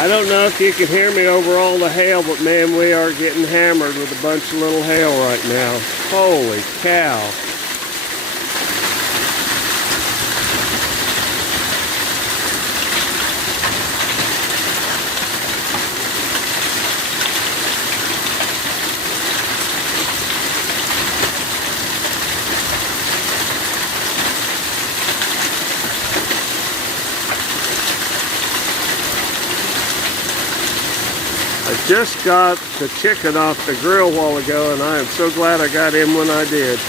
I don't know if you can hear me over all the hail, but man, we are getting hammered with a bunch of little hail right now. Holy cow. I just got the chicken off the grill a while ago, and I am so glad I got him when I did.